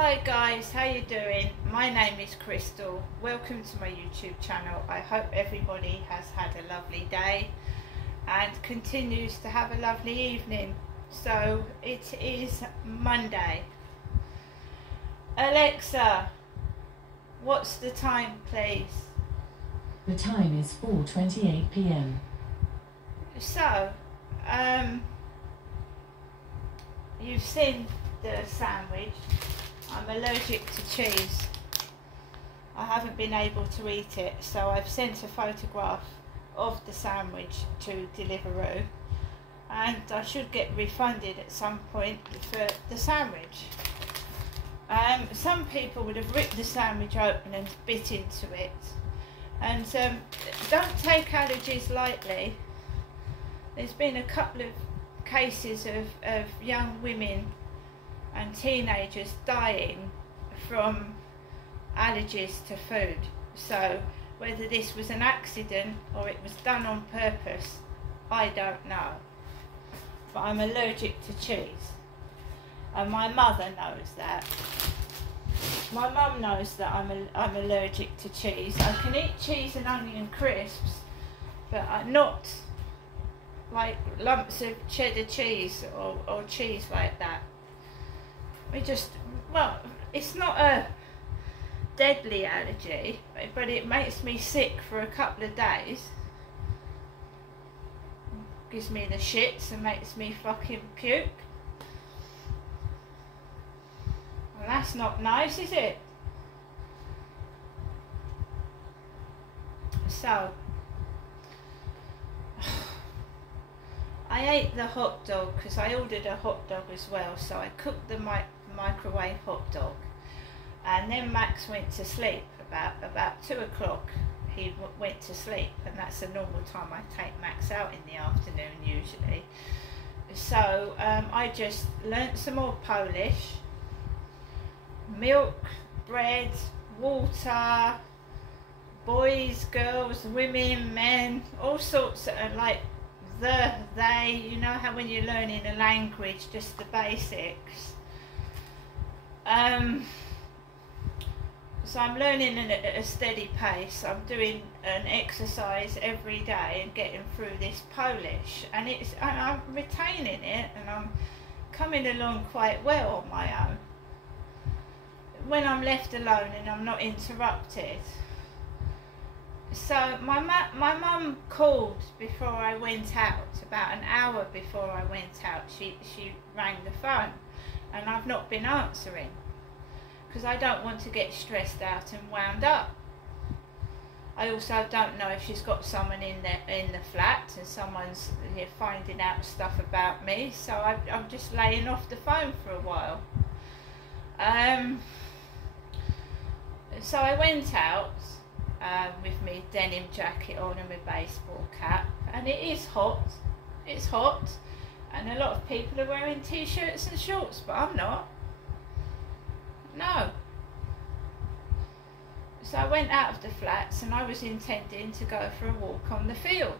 Hi guys, how you doing? My name is Crystal. Welcome to my YouTube channel. I hope everybody has had a lovely day and continues to have a lovely evening. So it is Monday. Alexa, what's the time please? The time is 4:28 p.m. So, you've seen the sandwich. I'm allergic to cheese. I haven't been able to eat it, so I've sent a photograph of the sandwich to Deliveroo, and I should get refunded at some point for the sandwich. Some people would have ripped the sandwich open and bit into it, and don't take allergies lightly. There's been a couple of cases of young women and teenagers dying from allergies to food. So whether this was an accident or it was done on purpose, I don't know. But I'm allergic to cheese, and my mother knows that. My mum knows that I'm allergic to cheese. I can eat cheese and onion crisps, but I'm not like lumps of cheddar cheese or cheese like that. It's not a deadly allergy, but it makes me sick for a couple of days. Gives me the shits and makes me fucking puke. Well, that's not nice, is it? So, I ate the hot dog because I ordered a hot dog as well, so I cooked the microwave hot dog, and then Max went to sleep about 2 o'clock. He went to sleep, and that's the normal time I take Max out in the afternoon usually. So I just learnt some more Polish. Milk, bread, water, boys, girls, women, men, all sorts of like they, you know how when you're learning a language, just the basics. So I'm learning at a steady pace. I'm doing an exercise every day and getting through this Polish, and I'm retaining it, and I'm coming along quite well on my own when I'm left alone and I'm not interrupted. So my mum called before I went out, about an hour before I went out. She rang the phone, and I've not been answering because I don't want to get stressed out and wound up. I also don't know if she's got someone in the flat and someone's here finding out stuff about me, so I'm just laying off the phone for a while. So I went out with my denim jacket on and my baseball cap, and it is hot. It's hot, and a lot of people are wearing t-shirts and shorts, but I'm not. No. So I went out of the flats, and I was intending to go for a walk on the field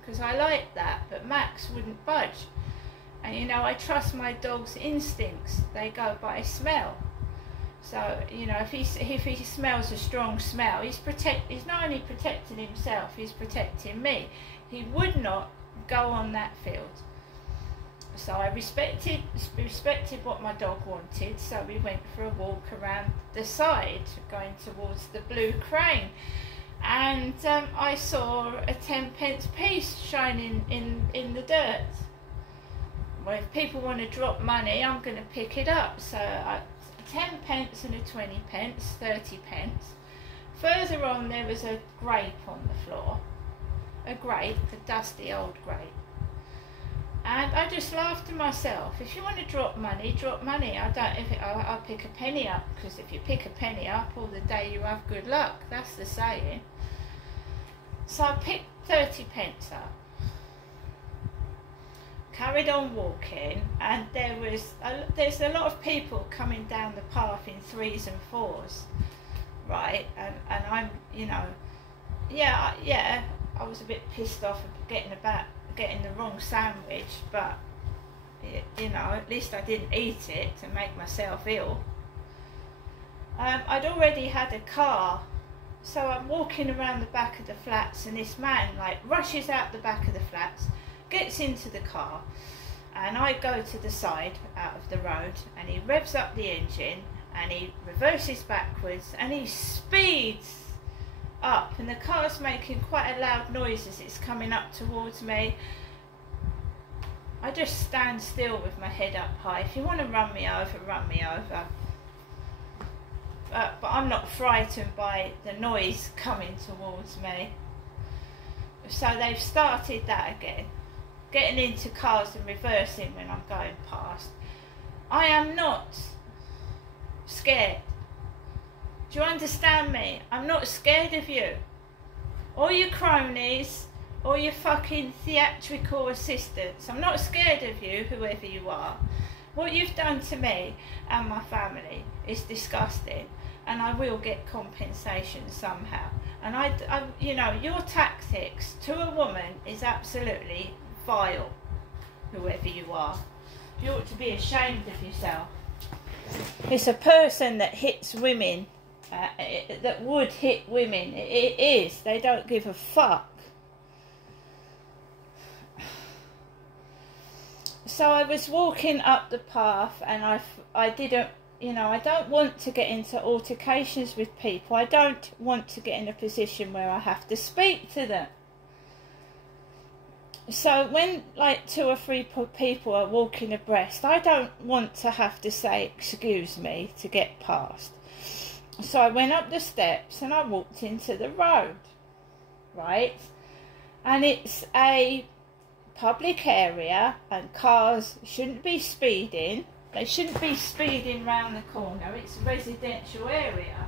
because I like that, but Max wouldn't budge. And you know, I trust my dog's instincts. They go by smell. So you know, if he smells a strong smell, he's not only protecting himself, he's protecting me. He would not go on that field. So I respected what my dog wanted, so we went for a walk around the side, going towards the Blue Crane, and I saw a 10p piece shining in the dirt. Well, if people want to drop money, I'm going to pick it up. So 10p and a 20p, 30p. Further on there was a grape on the floor, a dusty old grape. And I just laughed to myself. If you want to drop money, drop money. I'll pick a penny up, because if you pick a penny up all the day you have good luck. That's the saying. So I picked 30p up. Carried on walking, and there's a lot of people coming down the path in 3s and 4s, right? And I'm, you know, yeah, I was a bit pissed off about getting the wrong sandwich, but you know, at least I didn't eat it to make myself ill. I'd already had a car, so I'm walking around the back of the flats, and this man like rushes out the back of the flats, gets into the car, and I go to the side out of the road, and he revs up the engine and he reverses backwards and he speeds up, and the car's making quite a loud noise as it's coming up towards me. I just stand still with my head up high. If you want to run me over, run me over. But I'm not frightened by the noise coming towards me. So they've started that again, getting into cars and reversing when I'm going past. I am not scared. Do you understand me? I'm not scared of you, or your cronies, or your fucking theatrical assistants. I'm not scared of you, whoever you are. What you've done to me and my family is disgusting, and I will get compensation somehow. And I you know, your tactics to a woman is absolutely vile, whoever you are. You ought to be ashamed of yourself. It's a person that hits women, that would hit women. It is. They don't give a fuck. So I was walking up the path, and I didn't, you know, I don't want to get into altercations with people. I don't want to get in a position where I have to speak to them. So when like 2 or 3 people are walking abreast, I don't want to have to say excuse me to get past. So I went up the steps and I walked into the road, right? And it's a public area, and cars shouldn't be speeding. They shouldn't be speeding round the corner. It's a residential area.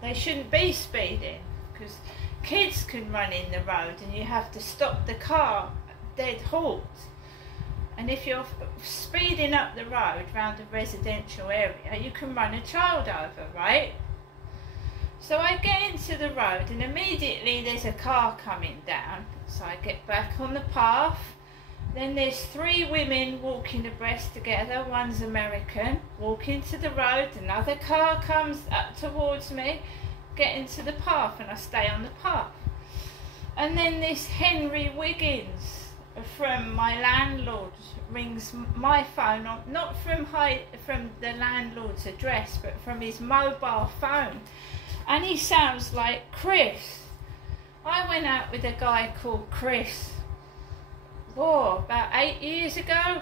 They shouldn't be speeding, because kids can run in the road and you have to stop the car dead halt. And if you're speeding up the road round a residential area, you can run a child over, right? So I get into the road, and immediately there's a car coming down. So I get back on the path. Then there's 3 women walking abreast together. One's American, walking to the road. Another car comes up towards me, get into the path, and I stay on the path. And then this Henry Wiggins from my landlord rings my phone, not from the landlord's address, but from his mobile phone. And he sounds like Chris. I went out with a guy called Chris, about 8 years ago.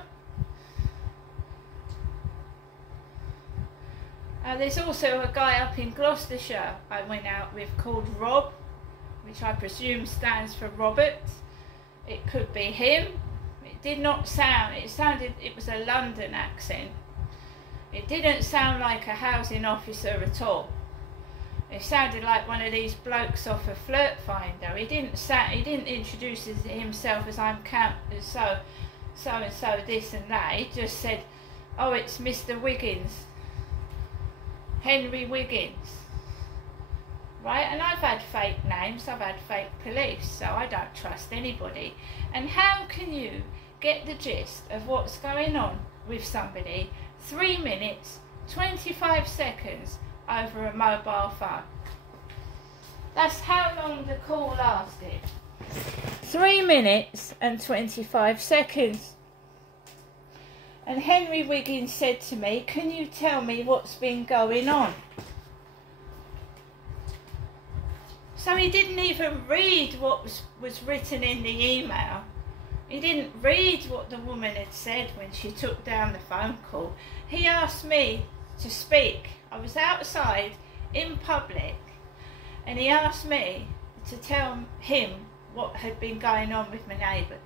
There's also a guy up in Gloucestershire I went out with called Rob, which I presume stands for Robert. It could be him. It did not sound, it was a London accent. It didn't sound like a housing officer at all. It sounded like one of these blokes off a Flirt Finder. He didn't introduce himself as I'm Count so and so this and that. He just said, "Oh, it's Mr. Wiggins, Henry Wiggins." Right? And I've had fake names, I've had fake police, so I don't trust anybody. And how can you get the gist of what's going on with somebody 3 minutes, 25 seconds over a mobile phone? That's how long the call lasted. 3 minutes and 25 seconds. And Henry Wiggins said to me, "Can you tell me what's been going on?" So he didn't even read what was written in the email. He didn't read what the woman had said when she took down the phone call. He asked me to speak. I was outside in public, and he asked me to tell him what had been going on with my neighbours.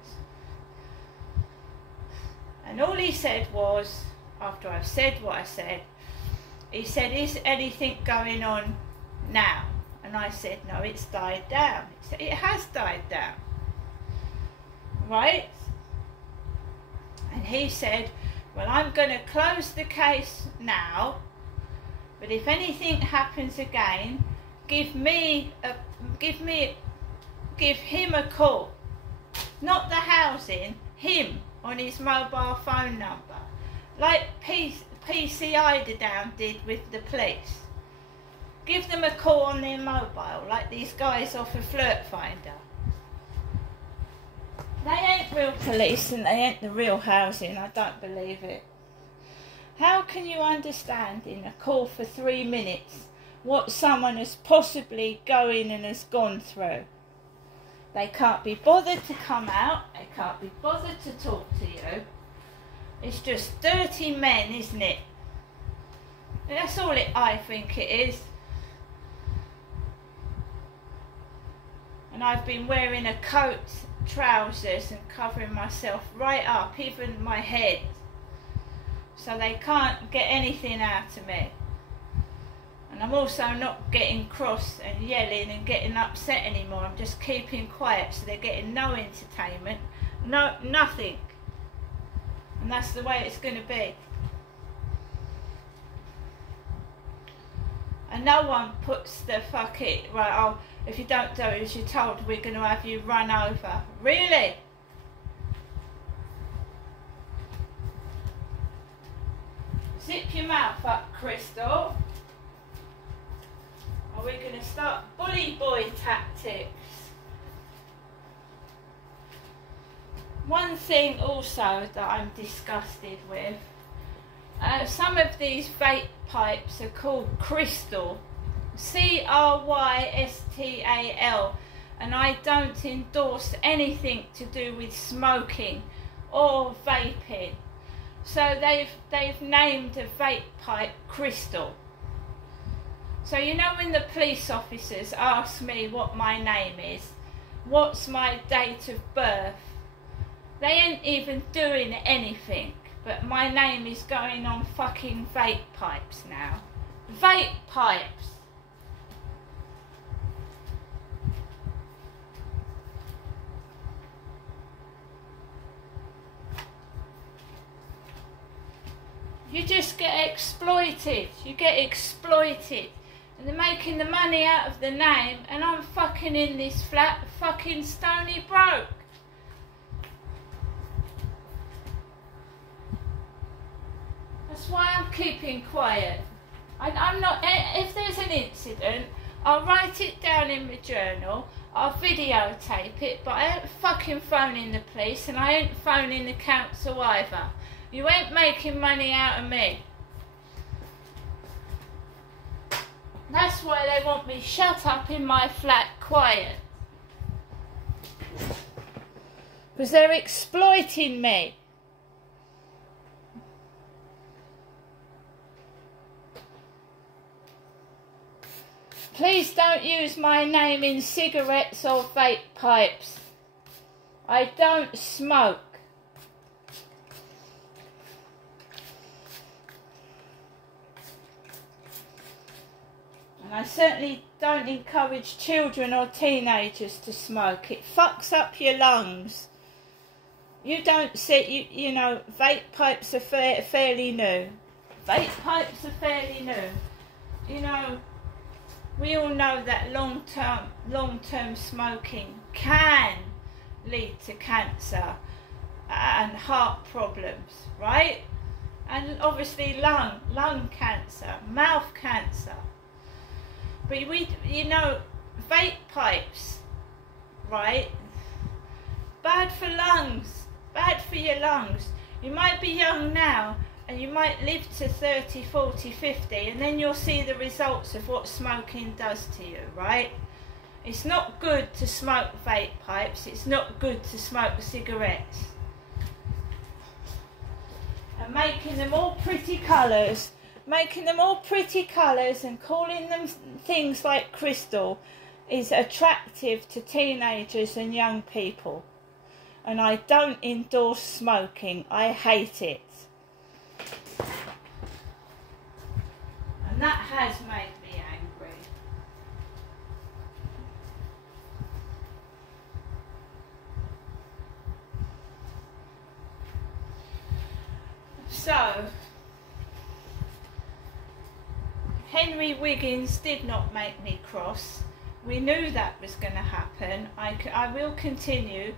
And all he said was, after I've said what I said, he said, "Is anything going on now?" And I said, "No, it's died down." He said, "It has died down." Right? And he said, "Well, I'm going to close the case now, but if anything happens again, give him a call. Not the housing, him on his mobile phone number, like PCI did with the police." Give them a call on their mobile, like these guys off of Flirt Finder. They ain't real police and they ain't the real housing, I don't believe it. How can you understand in a call for 3 minutes what someone is possibly going and has gone through? They can't be bothered to come out, they can't be bothered to talk to you. It's just dirty men, isn't it? That's all I think it is. And I've been wearing a coat, trousers and covering myself right up, even my head. So they can't get anything out of me. And I'm also not getting cross and yelling and getting upset anymore. I'm just keeping quiet, so they're getting no entertainment, nothing. And that's the way it's going to be. And no one puts the fuck it, right, oh, if you don't do it as you're told, we're going to have you run over. Really? Zip your mouth up, Crystal. Or we're going to start bully boy tactics. One thing also that I'm disgusted with, some of these vape pipes are called Crystal, C-R-Y-S-T-A-L, and I don't endorse anything to do with smoking or vaping. So they've named a vape pipe Crystal. So you know when the police officers ask me what my name is, what's my date of birth, they ain't even doing anything, but my name is going on fucking vape pipes now. Vape pipes. You just get exploited. You get exploited. And they're making the money out of the name, and I'm fucking in this flat fucking stony broke. That's why I'm keeping quiet. I'm not, if there's an incident, I'll write it down in my journal, I'll videotape it, but I ain't fucking phoning the police and I ain't phoning the council either. You ain't making money out of me. That's why they want me shut up in my flat quiet. Because they're exploiting me. Please don't use my name in cigarettes or vape pipes. I don't smoke. And I certainly don't encourage children or teenagers to smoke. It fucks up your lungs. You don't see, you know, vape pipes are fairly new. Vape pipes are fairly new. You know, we all know that long-term smoking can lead to cancer and heart problems, right? And obviously lung cancer, mouth cancer. But you know, vape pipes, right? Bad for lungs, bad for your lungs. You might be young now and you might live to 30, 40, 50 and then you'll see the results of what smoking does to you, right? It's not good to smoke vape pipes, it's not good to smoke cigarettes. And making them all pretty colours and calling them things like Crystal is attractive to teenagers and young people. And I don't endorse smoking, I hate it. And that has made me angry. So, Henry Wiggins did not make me cross. We knew that was going to happen. I will continue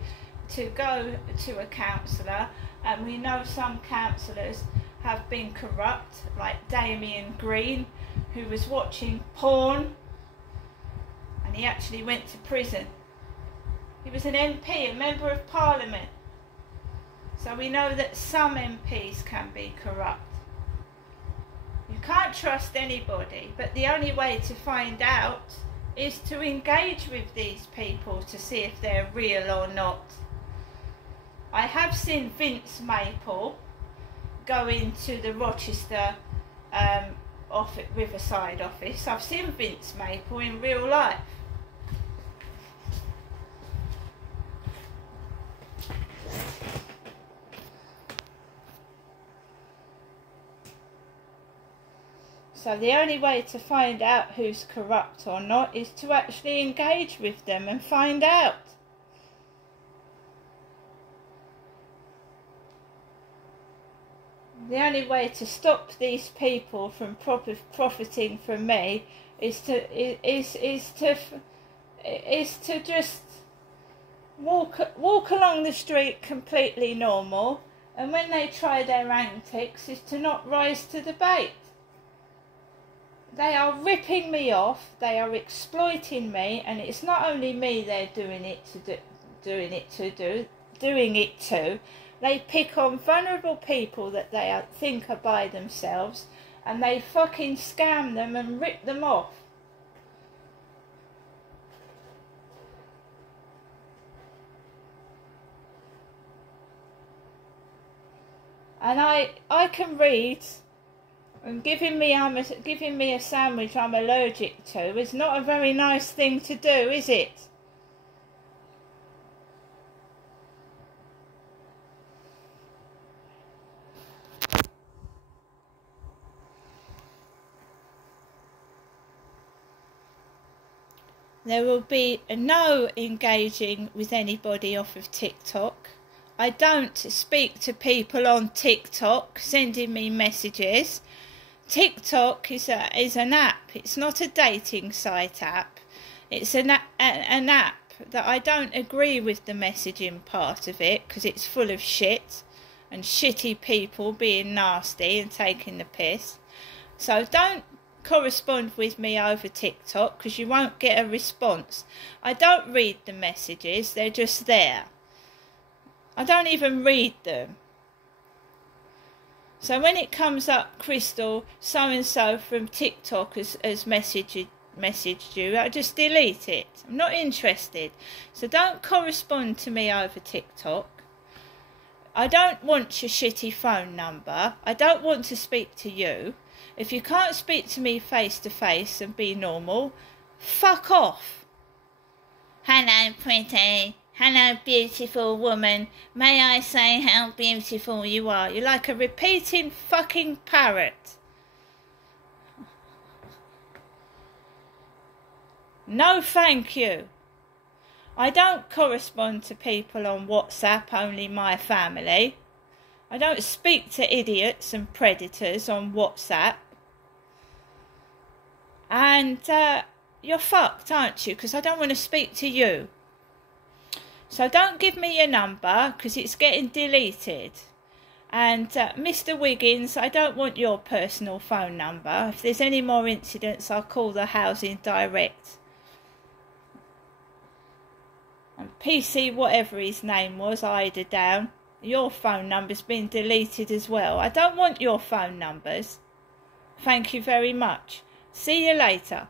to go to a counsellor, and we know some counsellors have been corrupt, like Damien Green, who was watching porn and he actually went to prison. He was an MP, a Member of Parliament. So we know that some MPs can be corrupt. You can't trust anybody, but the only way to find out is to engage with these people to see if they're real or not. I have seen Vince Maple go into the Rochester Riverside office. I've seen Vince Maple in real life. So the only way to find out who's corrupt or not is to actually engage with them and find out. The only way to stop these people from profiting from me is to just walk along the street completely normal, and when they try their antics is to not rise to the bait. They are ripping me off, they are exploiting me, and it's not only me they're doing it to. They pick on vulnerable people that they think are by themselves, and they fucking scam them and rip them off. And I can read, and giving me a sandwich I'm allergic to is not a very nice thing to do, is it? There will be no engaging with anybody off of TikTok. I don't speak to people on TikTok sending me messages. TikTok is an app. It's not a dating site app. It's an app that I don't agree with the messaging part of it, because it's full of shit and shitty people being nasty and taking the piss. So don't correspond with me over TikTok, because you won't get a response. I don't read the messages, they're just there. I don't even read them. So when it comes up, Crystal so and so from TikTok has messaged you, I just delete it. I'm not interested. So don't correspond to me over TikTok. I don't want your shitty phone number. I don't want to speak to you. If you can't speak to me face to face and be normal, fuck off. Hello, pretty. Hello, beautiful woman. May I say how beautiful you are? You're like a repeating fucking parrot. No, thank you. I don't correspond to people on WhatsApp, only my family. I don't speak to idiots and predators on WhatsApp. And you're fucked, aren't you? Because I don't want to speak to you. So don't give me your number, because it's getting deleted. And Mr. Wiggins, I don't want your personal phone number. If there's any more incidents, I'll call the housing direct. And PC, whatever his name was, Ida down, your phone number's been deleted as well. I don't want your phone numbers. Thank you very much. See you later.